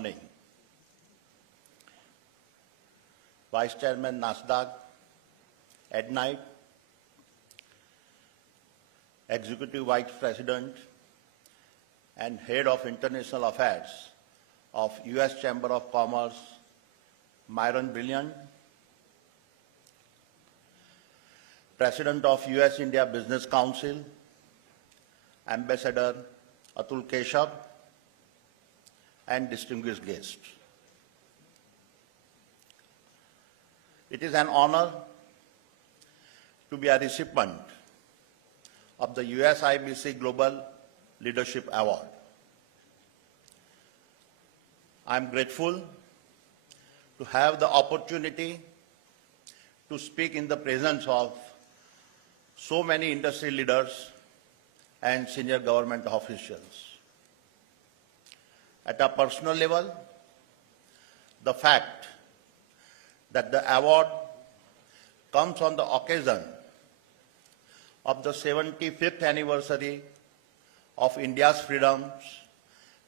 morning. Vice Chairman NASDAQ, Adani, Executive Vice President and Head of International Affairs of U.S. Chamber of Commerce, Myron Brilliant, President of U.S.-India Business Council, Ambassador Atul Keshav, and distinguished guests. It is an honor to be a recipient of the USIBC Global Leadership Award. I am grateful to have the opportunity to speak in the presence of so many industry leaders and senior government officials. At a personal level, the fact that the award comes on the occasion of the 75th anniversary of India's freedoms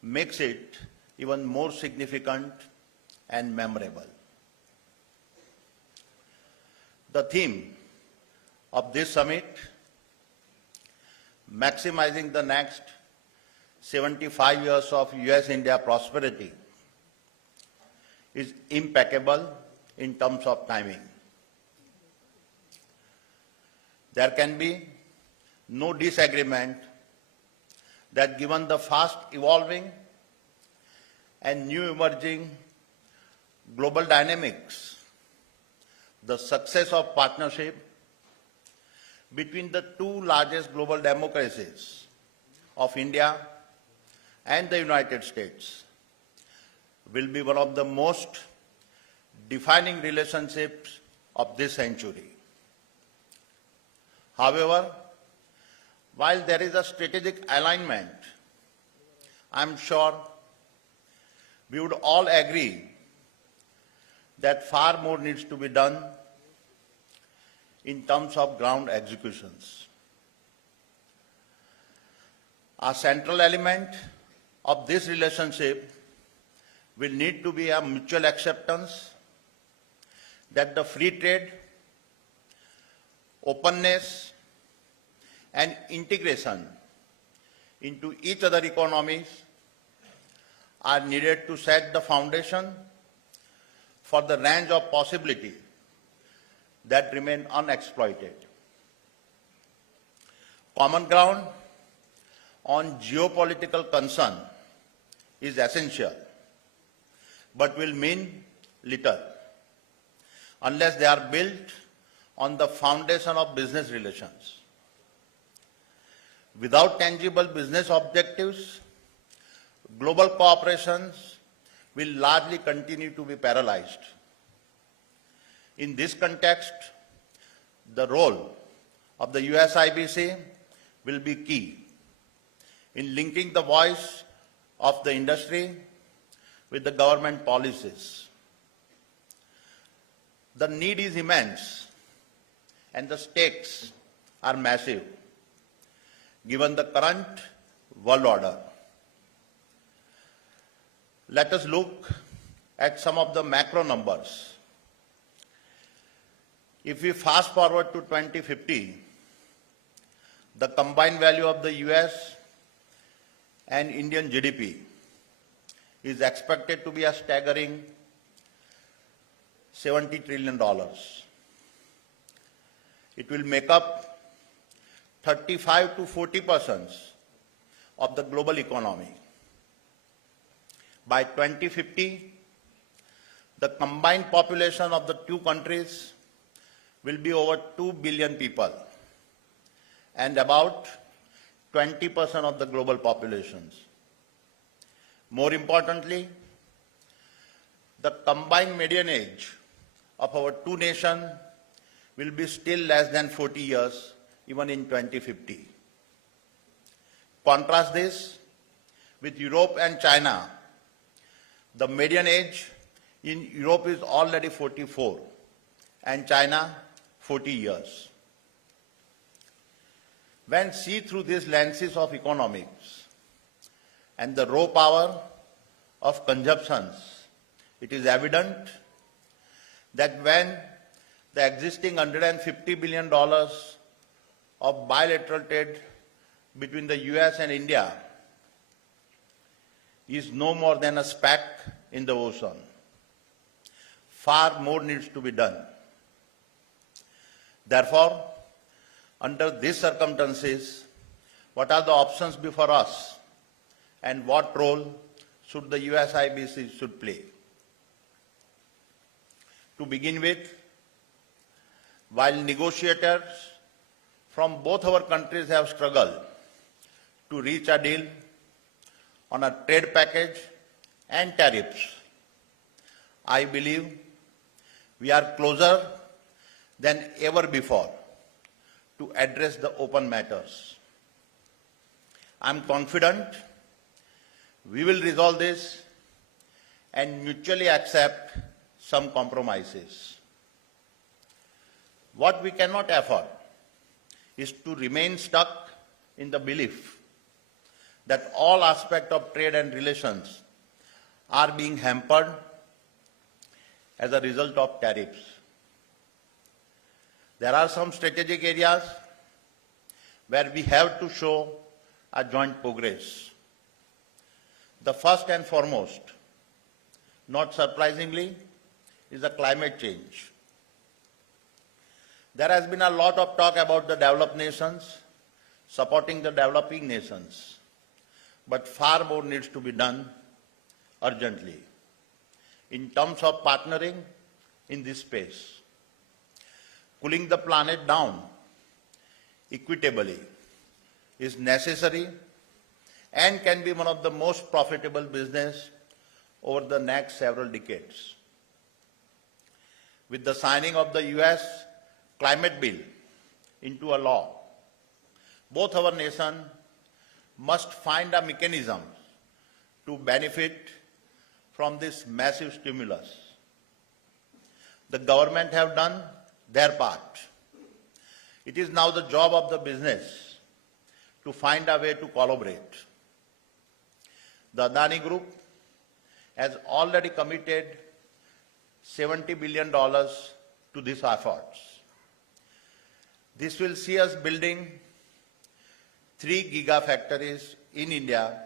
makes it even more significant and memorable. The theme of this summit, maximizing the next 75 years of US-India prosperity, is impeccable in terms of timing. There can be no disagreement that given the fast evolving and new emerging global dynamics, the success of partnership between the two largest global democracies of India and the United States will be one of the most defining relationships of this century. However, while there is a strategic alignment, I am sure we would all agree that far more needs to be done in terms of ground executions. A central element of this relationship will need to be a mutual acceptance that the free trade, openness, and integration into each other's economies are needed to set the foundation for the range of possibilities that remain unexploited. Common ground on geopolitical concern is essential, but will mean little unless they are built on the foundation of business relations. Without tangible business objectives, global cooperations will largely continue to be paralyzed. In this context, the role of the USIBC will be key in linking the voice of the industry with the government policies. The need is immense and the stakes are massive given the current world order. Let us look at some of the macro numbers. If we fast forward to 2050, the combined value of the US and Indian GDP is expected to be a staggering $70 trillion. It will make up 35 to 40% of the global economy. By 2050, the combined population of the two countries will be over 2 billion people and about 20% of the global populations. More importantly, the combined median age of our two nations will be still less than 40 years even in 2050. Contrast this with Europe and China. The median age in Europe is already 44 and China 40 years. When seen through these lenses of economics and the raw power of consumptions, it is evident that when the existing $150 billion of bilateral trade between the US and India is no more than a speck in the ocean, far more needs to be done. Therefore, under these circumstances, what are the options before us and what role should the Usibc should play? To begin with, while negotiators from both our countries have struggled to reach a deal on a trade package and tariffs, I believe we are closer than ever before to address the open matters. I am confident we will resolve this and mutually accept some compromises. What we cannot afford is to remain stuck in the belief that all aspects of trade and relations are being hampered as a result of tariffs. There are some strategic areas where we have to show a joint progress. The first and foremost, not surprisingly, is the climate change. There has been a lot of talk about the developed nations supporting the developing nations, but far more needs to be done urgently in terms of partnering in this space. Cooling the planet down equitably is necessary and can be one of the most profitable business over the next several decades. With the signing of the US climate bill into a law, both our nations must find a mechanism to benefit from this massive stimulus. The government have done their part. It is now the job of the business to find a way to collaborate. The Adani Group has already committed $70 billion to these efforts. This will see us building 3 gigafactories in India,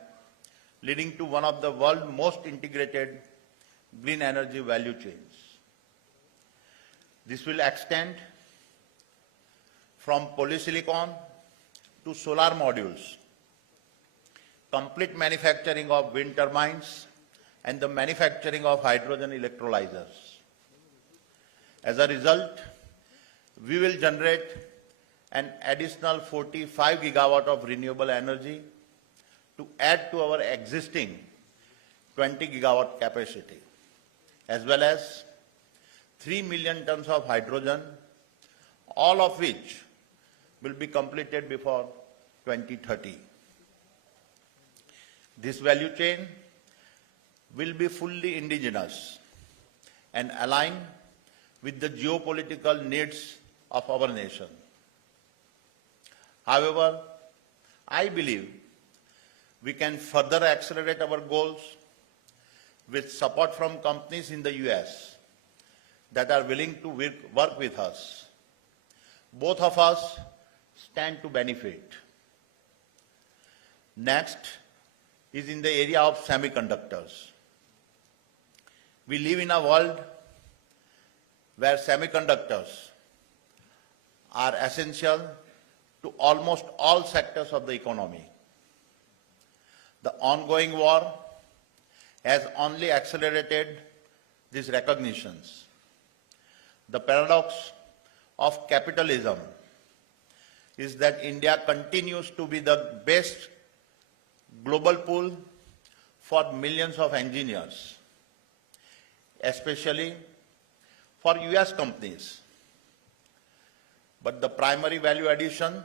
leading to one of the world's most integrated green energy value chains. This will extend from polysilicon to solar modules, complete manufacturing of wind turbines, and the manufacturing of hydrogen electrolyzers. As a result, we will generate an additional 45 gigawatt of renewable energy to add to our existing 20 gigawatt capacity, as well as 3 million tons of hydrogen, all of which will be completed before 2030. This value chain will be fully indigenous and aligned with the geopolitical needs of our nation. However, I believe we can further accelerate our goals with support from companies in the US that are willing to work with us. Both of us stand to benefit. Next is in the area of semiconductors. We live in a world where semiconductors are essential to almost all sectors of the economy. The ongoing war has only accelerated these recognitions. The paradox of capitalism is that India continues to be the best global pool for millions of engineers, especially for US companies. But the primary value addition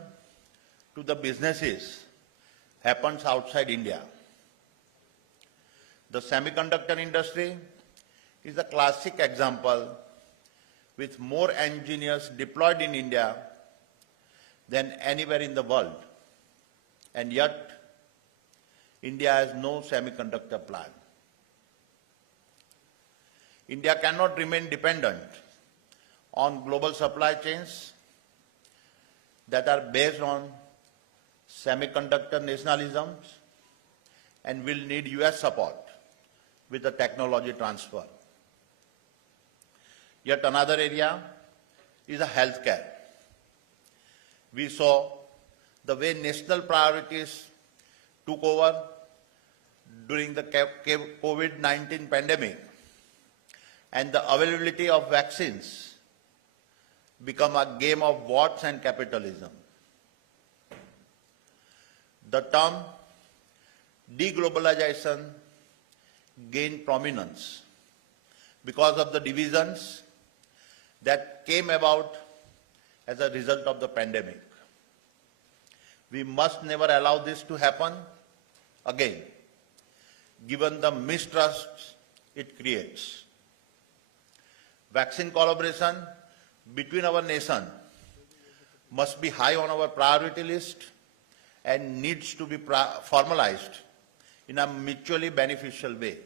to the businesses happens outside India. The semiconductor industry is a classic example with more engineers deployed in India than anywhere in the world. And yet, India has no semiconductor plant. India cannot remain dependent on global supply chains that are based on semiconductor nationalisms and will need US support with the technology transfer. Yet another area is healthcare. We saw the way national priorities took over during the COVID-19 pandemic and the availability of vaccines become a game of wants and capitalism. The term deglobalization gained prominence because of the divisions that came about as a result of the pandemic. We must never allow this to happen again, given the mistrust it creates. Vaccine collaboration between our nations must be high on our priority list and needs to be formalized in a mutually beneficial way.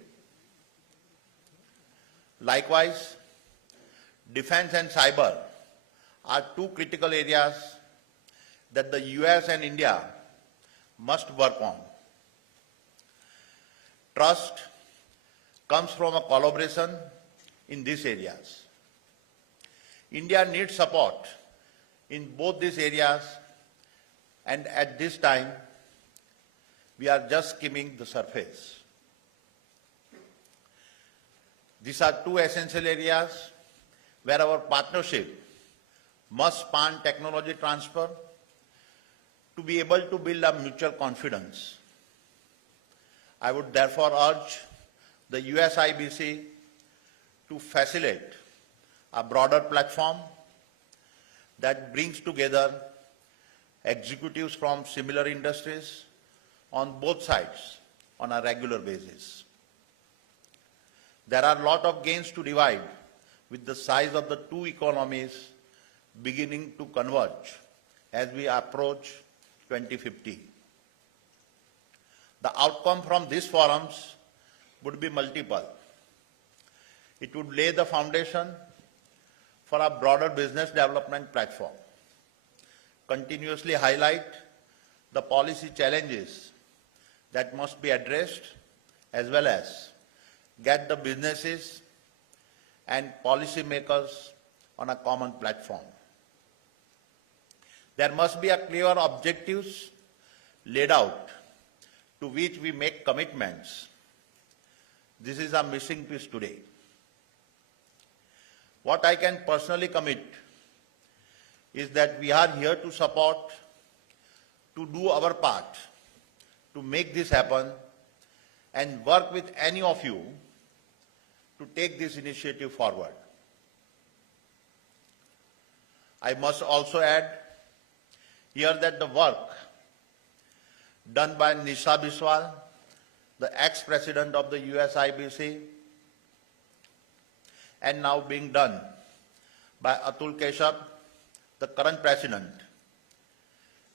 Likewise, defense and cyber are two critical areas that the US and India must work on. Trust comes from a collaboration in these areas. India needs support in both these areas, and at this time, we are just skimming the surface. These are two essential areas where our partnership must span technology transfer to be able to build a mutual confidence. I would therefore urge the USIBC to facilitate a broader platform that brings together executives from similar industries on both sides on a regular basis. There are a lot of gains to divide with the size of the two economies beginning to converge as we approach 2050. The outcome from these forums would be multiple. It would lay the foundation for a broader business development platform, continuously highlight the policy challenges that must be addressed, as well as get the businesses and policymakers on a common platform. There must be a clear objectives laid out to which we make commitments. This is a missing piece today. What I can personally commit is that we are here to support, to do our part, to make this happen, and work with any of you to take this initiative forward. I must also add here that the work done by Nisha Biswal, the ex-president of the USIBC, and now being done by Atul Keshav, the current president,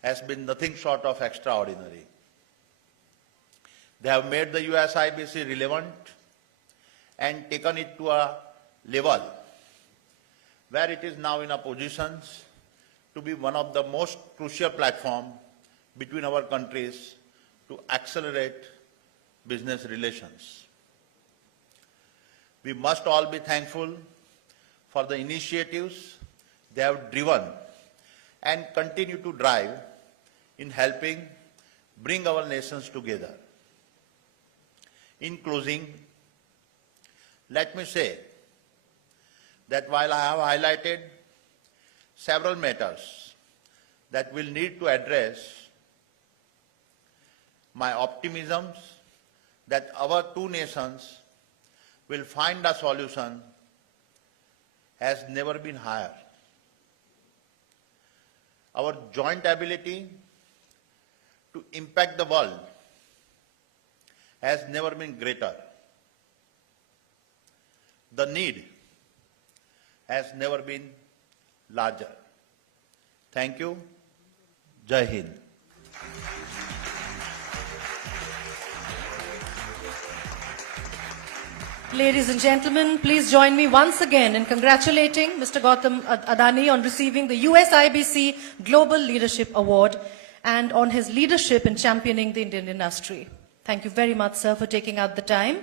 has been nothing short of extraordinary. They have made the USIBC relevant and taken it to a level where it is now in a position to be one of the most crucial platforms between our countries to accelerate business relations. We must all be thankful for the initiatives they have driven and continue to drive in helping bring our nations together. In closing, let me say that while I have highlighted several matters that will need to address, my optimism that our two nations will find a solution has never been higher. Our joint ability to impact the world has never been greater. The need has never been larger. Thank you. Jai Hind. Ladies and gentlemen, please join me once again in congratulating Mr. Gautam Adani on receiving the USIBC Global Leadership Award and on his leadership in championing the Indian industry. Thank you very much, sir, for taking out the time.